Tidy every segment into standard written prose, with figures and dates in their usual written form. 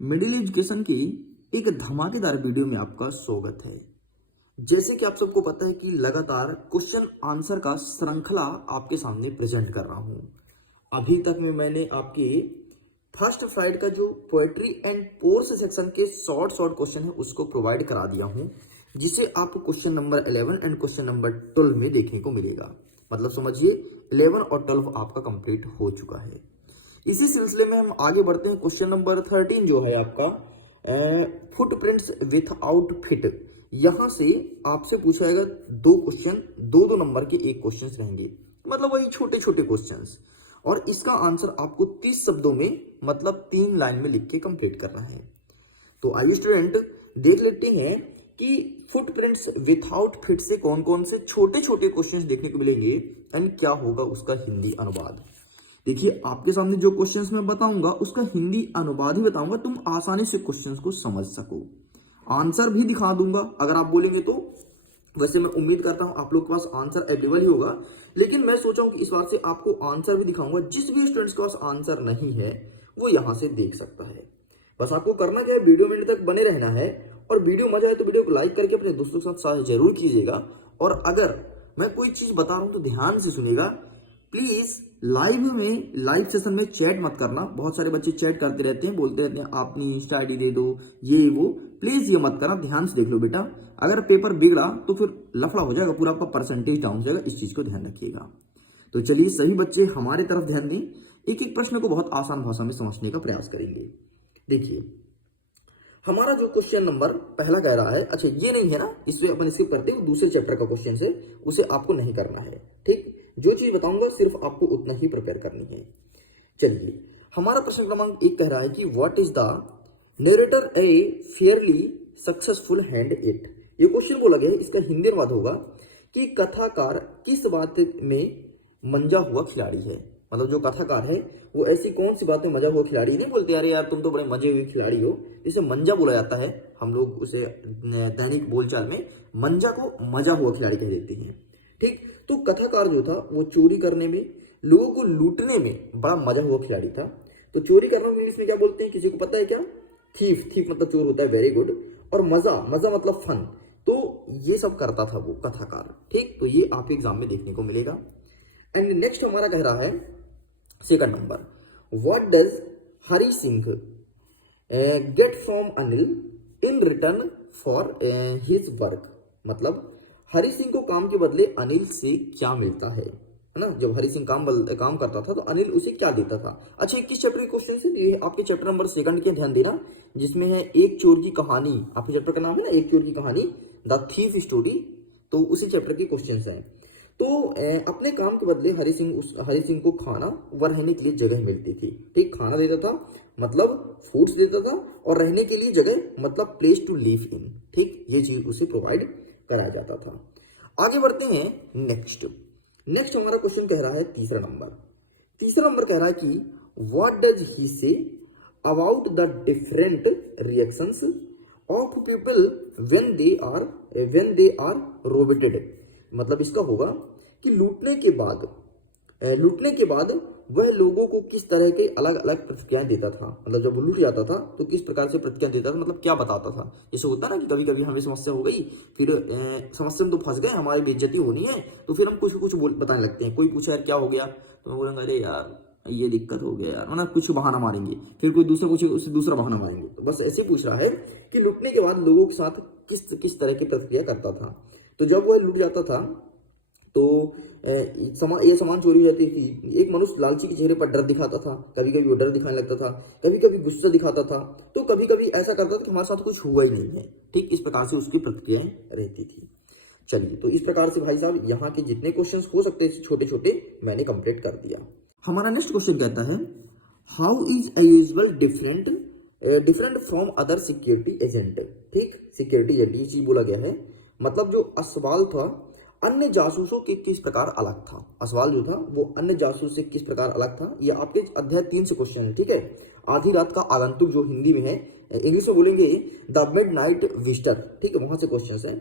Middle education की एक धमाकेदार वीडियो में आपका स्वागत है। जैसे कि आप सबको पता है कि लगातार क्वेश्चन आंसर का श्रृंखला आपके सामने प्रेजेंट कर रहा हूं। अभी तक में मैंने आपके फर्स्ट फ्राइड का जो पोएट्री एंड पोर्स सेक्शन के शॉर्ट क्वेश्चन है उसको प्रोवाइड करा दिया हूं, जिसे आपको question number 11 and question number 12 में देखने को मिलेगा। मतलब समझिए 11 और 12 आपका कंप्लीट हो चुका है। इसी सिलसिले में हम आगे बढ़ते हैं। क्वेश्चन नंबर 13 जो है आपका फुटप्रिंट्स विथआउट फिट, यहां से आपसे पूछा जाएगा दो क्वेश्चन, दो नंबर के एक क्वेश्चन रहेंगे, मतलब वही छोटे छोटे क्वेश्चंस, और इसका आंसर आपको 30 शब्दों में मतलब 3 लाइन में लिख के कंप्लीट करना है। तो आइए स्टूडेंट देख लेते हैं कि फुटप्रिंट्स विथआउट फिट से कौन कौन से छोटे छोटे क्वेश्चंस देखने को मिलेंगे एंड क्या होगा उसका हिंदी अनुवाद। देखिए आपके सामने जो क्वेश्चंस मैं बताऊंगा उसका हिंदी अनुवाद ही बताऊंगा, तुम आसानी से क्वेश्चंस को समझ सको। आंसर भी दिखा दूंगा अगर आप बोलेंगे तो। वैसे मैं उम्मीद करता हूं आप लोग के पास आंसर अवेलेबल ही होगा, लेकिन मैं सोचा हूं कि इस बार से आपको आंसर भी दिखाऊंगा। जिस भी स्टूडेंट्स के पास आंसर नहीं है वो यहां से देख सकता है। बस आपको करना क्या है, वीडियो में तक बने रहना है, और वीडियो मजा आए तो वीडियो को लाइक करके अपने दोस्तों के साथ साझा जरूर कीजिएगा। और अगर मैं कोई चीज बता रहा हूं तो ध्यान से सुनिएगा प्लीज। लाइव सेशन में चैट मत करना। बहुत सारे बच्चे चैट करते रहते हैं, बोलते रहते हैं अपनी इंस्टा आईडी दे दो, ये वो। प्लीज ये मत करना, ध्यान से देख लो बेटा। अगर पेपर बिगड़ा तो फिर लफड़ा हो जाएगा, पूरा आपका परसेंटेज डाउन हो जाएगा। इस चीज को ध्यान रखिएगा। तो चलिए सभी बच्चे हमारे तरफ ध्यान दें, एक एक प्रश्न को बहुत आसान भाषा में समझने का प्रयास करेंगे। देखिए हमारा जो क्वेश्चन नंबर पहला कह रहा है, अच्छा ये नहीं है ना, इसमें अपन स्किप करते हैं, दूसरे चैप्टर का क्वेश्चन है, उसे आपको नहीं करना है। ठीक, जो चीज बताऊंगा सिर्फ आपको उतना ही प्रिपेयर करनी है। चलिए हमारा प्रश्न क्रमांक 1 कह रहा है कि what is the narrator A Fairlie successful hand it. ये क्वेश्चन बोला गया है, इसका हिंदी अनुवाद होगा कि कथाकार किस बात में मंजा हुआ खिलाड़ी है। मतलब जो कथाकार है वो ऐसी कौन सी बात में मजा हुआ खिलाड़ी, नहीं बोलते अरे यार तुम तो बड़े मजे हुए खिलाड़ी हो, जिसे मंजा बोला जाता है। हम लोग उसे दैनिक बोलचाल में मंजा को मजा हुआ खिलाड़ी कह देते हैं। ठीक, तो कथाकार जो था वो चोरी करने में, लोगों को लूटने में बड़ा मजा हुआ खिलाड़ी था। तो चोरी करना इंग्लिश में क्या बोलते हैं, किसी को पता है क्या? थीफ। थीफ मतलब चोर होता है, वेरी गुड। और मजा, मजा मतलब फन। तो ये सब करता था वो कथाकार। ठीक, तो ये आपके एग्जाम में देखने को मिलेगा। एंड नेक्स्ट हमारा कह रहा है second number, what does Hari Singh get from Anil in return for his work. मतलब हरि सिंह को काम के बदले अनिल से क्या मिलता है ना। जब हरि सिंह काम करता था तो अनिल उसे क्या देता था। अच्छा 21 चैप्टर के क्वेश्चन से, ये आपके चैप्टर नंबर 2 के ध्यान देना, जिसमें है एक चोर की कहानी। आपके चैप्टर का नाम है ना एक चोर की कहानी, द थीफ स्टोरी। तो उसी चैप्टर के क्वेश्चन हैं। तो अपने काम के बदले हरि सिंह को खाना व रहने के लिए जगह मिलती थी। ठीक, खाना देता था मतलब फूड्स देता था, और रहने के लिए जगह मतलब प्लेस टू लिव इन। ठीक, ये चीज उसे प्रोवाइड कराया जाता था। आगे बढ़ते हैं नेक्स्ट हमारा क्वेश्चन कह रहा है तीसरा नंबर कह रहा है कि what does he say about the different reactions of people when they are robbed. मतलब इसका होगा कि लूटने के बाद वह लोगों को किस तरह के अलग अलग प्रतिक्रियाएं देता था। मतलब जब वो लूट जाता था तो किस प्रकार से प्रतिक्रिया देता था, मतलब क्या बताता था। जैसे होता ना कि कभी कभी हमें समस्या हो गई, फिर समस्या में तो फंस गए, हमारी बेइज्जती होनी है, तो फिर हम कुछ बताने लगते हैं। कोई पूछा यार क्या हो गया, तो मैं बोलेंगे अरे यार ये दिक्कत हो गया यार, मतलब कुछ बहाना मारेंगे। फिर कोई दूसरा पूछे, उससे दूसरा बहाना मारेंगे। तो बस ऐसे पूछ रहा है कि लूटने के बाद लोगों के साथ किस तरह की प्रतिक्रिया करता था। तो जब वह लूट जाता था तो ये सामान चोरी हो जाती थी। एक मनुष्य लालची के चेहरे पर डर दिखाता था, कभी कभी वो डर दिखाने लगता था, कभी कभी गुस्सा दिखाता था, तो कभी कभी ऐसा करता था कि हमारे साथ कुछ हुआ ही नहीं है। ठीक, इस प्रकार से उसकी प्रतिक्रियाएं रहती थी। चलिए, तो इस प्रकार से भाई साहब यहाँ के जितने क्वेश्चंस हो सकते हैं छोटे छोटे मैंने कंप्लीट कर दिया। हमारा नेक्स्ट क्वेश्चन कहता है how is a usual different from other security agent. ठीक, सिक्योरिटी एजेंट ये चीज बोला गया है, मतलब जो असवाल था अन्य जासूसों के किस प्रकार अलग था। असवाल जो था वो अन्य जासूस से किस प्रकार अलग था। ये आपके अध्याय 3 से क्वेश्चन है। ठीक है, आधी रात का आगंतुक जो हिंदी में है, इंग्लिश में बोलेंगे द मिडनाइट विजिटर। ठीक है, वहां से क्वेश्चन है।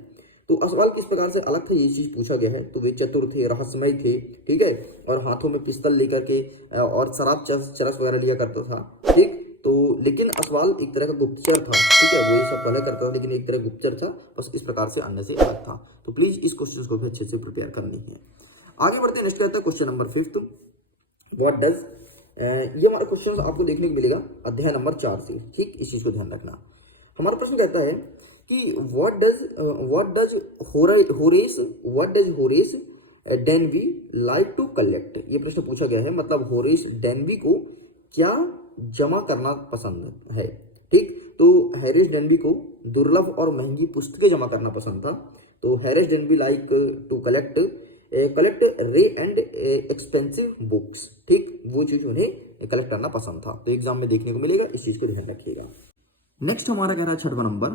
तो असवाल किस प्रकार से अलग था ये चीज पूछा गया है। तो वे चतुर थे, रहस्यमय थे, ठीक है, और हाथों में पिस्तल लेकर के और शराब चरस वगैरह लिया करता था। ठीक, तो लेकिन असवाल एक तरह का गुप्तचर था, ठीक है, वो ये सब पहले करता था लेकिन एक तरह गुप्तचर था, बस इस प्रकार से अन्य से अलग था। तो प्लीज इस क्वेश्चन को भी अच्छे से प्रिपेयर करनी है। आगे बढ़ते हैं, नेक्स्ट आता है क्वेश्चन नंबर 5। व्हाट डज, ये हमारा क्वेश्चन आपको देखने को मिलेगा अध्याय नंबर 4 से, ठीक, इस चीज को ध्यान रखना। हमारा प्रश्न कहता है कि what does Horace Danby like to collect. ये प्रश्न पूछा गया है, मतलब होरेस डेनवी को क्या जमा करना पसंद है, ठीक। तो हैरिस डेनवी को दुर्लभ और महंगी पुस्तकें जमा करना पसंद था। तो हैरिस डेनवी लाइक टू कलेक्ट रे एंड एक्सपेंसिव बुक्स, ठीक, वो चीज उन्हें कलेक्ट करना पसंद था। तो एग्जाम में देखने को मिलेगा, इस चीज को ध्यान रखिएगा। नेक्स्ट हमारा कह रहा है 6वां नंबर,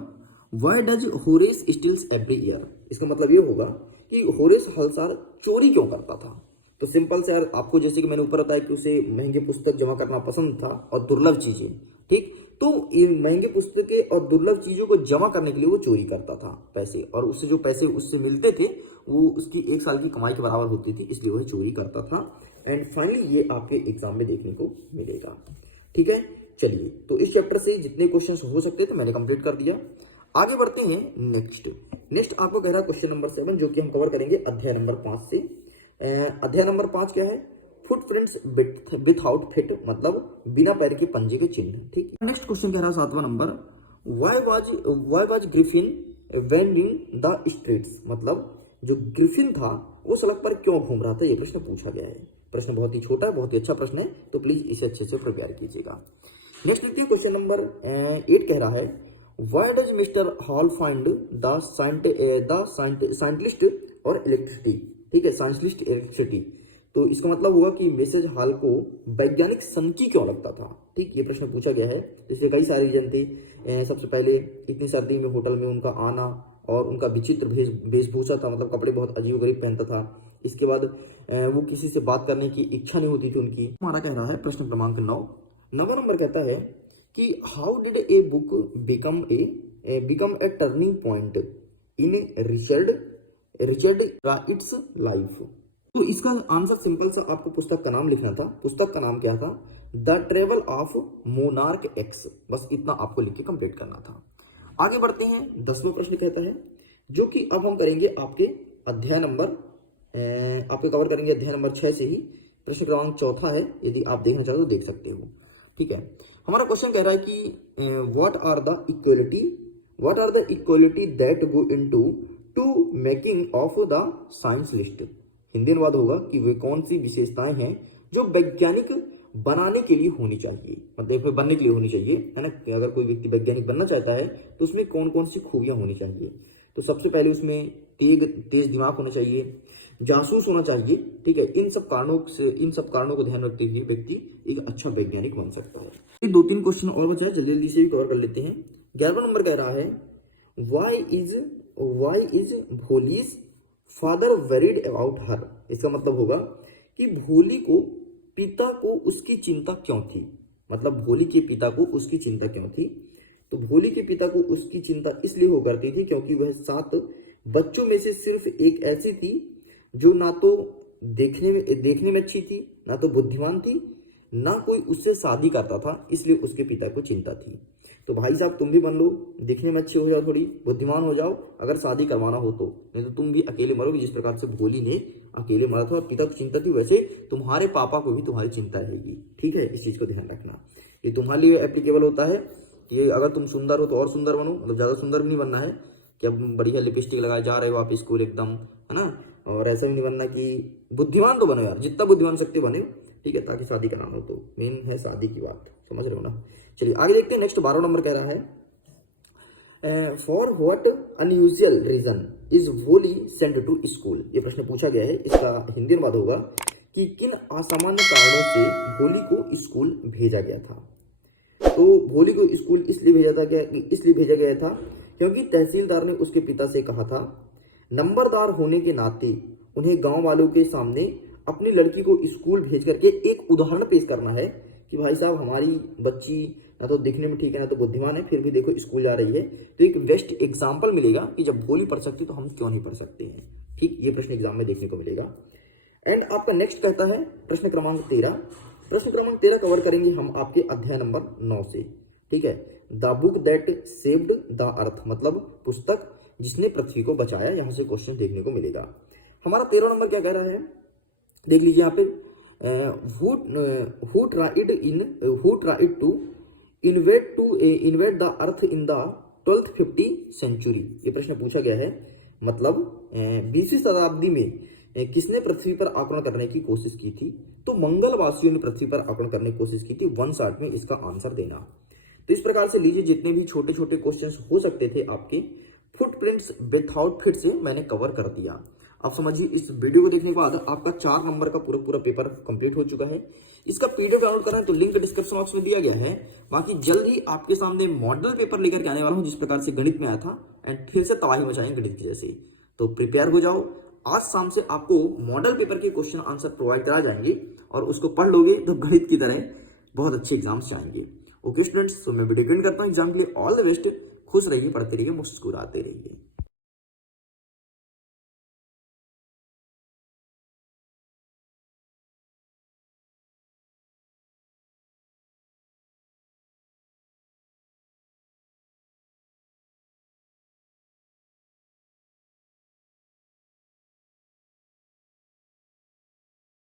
why does Horace steals every year. इसका मतलब ये होगा कि होरेस हर साल चोरी क्यों करता था। तो सिंपल से यार, आपको जैसे कि मैंने ऊपर बताया कि उसे महंगे पुस्तक जमा करना पसंद था और दुर्लभ चीजें, ठीक। तो इन महंगे पुस्तकें और दुर्लभ चीजों को जमा करने के लिए वो चोरी करता था पैसे, और उससे जो पैसे उससे मिलते थे वो उसकी 1 साल की कमाई के बराबर होती थी, इसलिए वह चोरी करता था। एंड फाइनली ये आपके एग्जाम में देखने को मिलेगा, ठीक है। चलिए, तो इस चैप्टर से जितने क्वेश्चन हो सकते थे मैंने कंप्लीट कर दिया। आगे बढ़ते हैं नेक्स्ट आपको कह रहा है क्वेश्चन नंबर 7, जो कि हम कवर करेंगे अध्याय नंबर 5 से। अध्याय नंबर 5 क्या है, फुटप्रिंट्स विथआउट फिट, मतलब बिना पैर के पंजे के चिन्ह, ठीक। नेक्स्ट क्वेश्चन कह रहा है 7वां नंबर, why was Griffin wandering the streets, मतलब जो ग्रिफिन था वो सड़क पर क्यों घूम रहा था, ये प्रश्न पूछा गया है। प्रश्न बहुत ही छोटा है, बहुत ही अच्छा प्रश्न है, तो प्लीज इसे अच्छे से प्रिपेयर कीजिएगा। नेक्स्ट देखते हैं क्वेश्चन नंबर 8 कह रहा है, why does mister hall find the scientist और इलेक्ट्रिसिटी, ठीक है, साइंटिस्ट इलेक्ट्रिसिटी। तो इसका मतलब होगा कि मिसेज हॉल को वैज्ञानिक सनकी क्यों लगता था, ठीक, ये प्रश्न पूछा गया है। इसलिए कई सारे रीजन थे। सबसे पहले इतनी सर्दी में होटल में उनका आना, और उनका विचित्र वेशभूषा था, मतलब कपड़े बहुत अजीब गरीब पहनता था। इसके बाद वो किसी से बात करने की इच्छा नहीं होती थी उनकी। हमारा कह रहा है प्रश्न क्रमांक 9 नंबर कहता है कि how did a book become a turning point in Richard rights life. तो इसका आंसर सिंपल सा आपको पुस्तक का नाम लिखना था। पुस्तक का नाम क्या था, the travel of monarch x, बस इतना आपको लिख के कंप्लीट करना था। आगे बढ़ते हैं, 10वां प्रश्न कहता है, जो कि अब हम करेंगे आपके अध्याय नंबर आपके कवर करेंगे अध्याय नंबर 6 से ही। प्रश्न क्रमांक 4 है, यदि आप देखना चाहो तो देख सकते हो, ठीक है। हमारा क्वेश्चन कह रहा है कि what are the equality that go into to making of the science list. Hindi अनुवाद होगा कि वे कौन सी विशेषताएं हैं जो वैज्ञानिक बनाने के लिए होनी चाहिए, मतलब बनने के लिए होनी चाहिए, है ना। अगर कोई व्यक्ति वैज्ञानिक बनना चाहता है तो उसमें कौन कौन सी खूबियां होनी चाहिए। तो सबसे पहले उसमें तेज दिमाग होना चाहिए, जासूस होना चाहिए, ठीक है। इन सब कारणों को ध्यान रखते हुए व्यक्ति एक अच्छा वैज्ञानिक बन सकता है। 2-3 क्वेश्चन और बचा है, जल्दी जल्दी से भी कवर कर लेते हैं। 11वां नंबर कह रहा है, why is Bholi's father worried about her. इसका मतलब होगा कि भोली को पिता को उसकी चिंता क्यों थी, मतलब भोली के पिता को उसकी चिंता क्यों थी। तो भोली के पिता को उसकी चिंता इसलिए हो करती थी क्योंकि वह 7 बच्चों में से सिर्फ एक ऐसी थी जो ना तो देखने में अच्छी थी, ना तो बुद्धिमान थी, ना कोई उससे शादी करता था, इसलिए उसके पिता को चिंता थी। तो भाई साहब, तुम भी बन लो, दिखने में अच्छे हो जाओ, थोड़ी बुद्धिमान हो जाओ, अगर शादी करवाना हो तो, नहीं तो तुम भी अकेले मरोगे, जिस प्रकार से भोली ने अकेले मरा था और पिता की चिंता थी, वैसे तुम्हारे पापा को भी तुम्हारी चिंता रहेगी, ठीक है। इस चीज को ध्यान रखना, ये तुम्हारे लिए एप्लीकेबल होता है। ये अगर तुम सुंदर हो तो और सुंदर बनो, मतलब ज्यादा सुंदर भी नहीं बनना है कि अब बढ़िया लिपस्टिक लगाए जा रहे हो आप स्कूल एकदम, है ना। और ऐसा भी नहीं बनना कि बुद्धिमान तो बनो यार, जितना बुद्धिमान शक्ति बने, ठीक है, ताकि शादी कराना हो तो। मेन है शादी की बात, समझ रहे हो ना। चलिए आगे देखते हैं। नेक्स्ट 12वां नंबर कह रहा है, for what unusual reason is Bholi sent to school. ये प्रश्न पूछा गया है, इसका हिंदी अनुवाद होगा कि किन असामान्य कारणों से भोली को स्कूल भेजा गया था। तो भोली को स्कूल इसलिए भेजा गया था क्योंकि तहसीलदार ने उसके पिता से कहा था, नंबरदार होने के नाते उन्हें गांव वालों के सामने अपनी लड़की को स्कूल भेज करके एक उदाहरण पेश करना है कि भाई साहब, हमारी बच्ची ना तो दिखने में ठीक है, ना तो बुद्धिमान है, फिर भी देखो स्कूल जा रही है। तो एक बेस्ट एग्जाम्पल मिलेगा कि जब भोली पढ़ सकती तो हम क्यों नहीं पढ़ सकते हैं, ठीक। ये प्रश्न एग्जाम में देखने को मिलेगा। एंड आपका नेक्स्ट कहता है प्रश्न क्रमांक 13, प्रश्न क्रमांक 13 कवर करेंगे हम आपके अध्याय नंबर 9 से। ठीक है, the book that saved the earth, मतलब पुस्तक जिसने पृथ्वी को बचाया। यहां से क्वेश्चन देखने को मिलेगा। हमारा 13 नंबर क्या कह रहा है, देख लीजिए यहाँ पे, who tried to invade the earth in the 12th 50 century। ये प्रश्न पूछा गया है, मतलब 20वीं शताब्दी में किसने पृथ्वी पर आक्रमण करने की कोशिश की थी। तो मंगलवासियों ने पृथ्वी पर आक्रमण करने की कोशिश की थी। 1 शॉट में इसका आंसर देना। तो इस प्रकार से लीजिए, जितने भी छोटे छोटे क्वेश्चंस हो सकते थे आपके फुटप्रिंट्स विथआउट फिट से मैंने कवर कर दिया। आप समझिए, इस वीडियो को देखने के बाद आपका 4 नंबर का पूरा पेपर कंप्लीट हो चुका है। इसका पीडीएफ डाउनलोड करना है तो लिंक डिस्क्रिप्शन बॉक्स में दिया गया है। बाकी जल्द ही आपके सामने मॉडल पेपर लेकर के आने वाला हूं, जिस प्रकार से गणित में आया था, एंड फिर से तबाही मचाएंगे गणित की जैसे। तो प्रिपेयर हो जाओ। आज शाम से आपको मॉडल पेपर के क्वेश्चन आंसर प्रोवाइड करा जाएंगे और उसको पढ़ लोगे तो गणित की तरह बहुत अच्छे एग्जाम्स आएंगे। ओके स्टूडेंट्स, तो मैं वीडियो एंड करता हूँ। एग्जाम के लिए ऑल द बेस्ट। खुश रहिए, पढ़ते रहिए, मुस्कुराते रहिए।